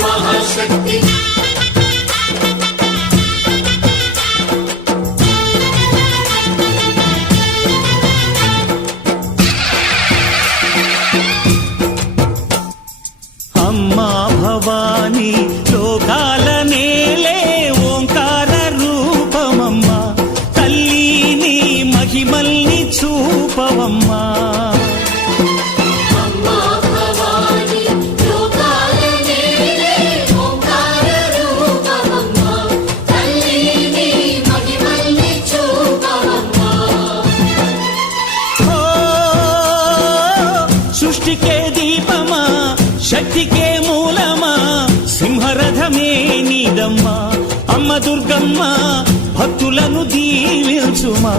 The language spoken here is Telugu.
మహాశక్తి అమ్మా భవానీ లోకాల నేలే ఓంకార రూపమమ్మా తల్లి మహిమల్ని చూపవమ్మా సృష్టికే దీపమా శక్తికే మూలమా సింహరథమే నీదమ్మా అమ్మ దుర్గమ్మ భక్తులను దీవించుమా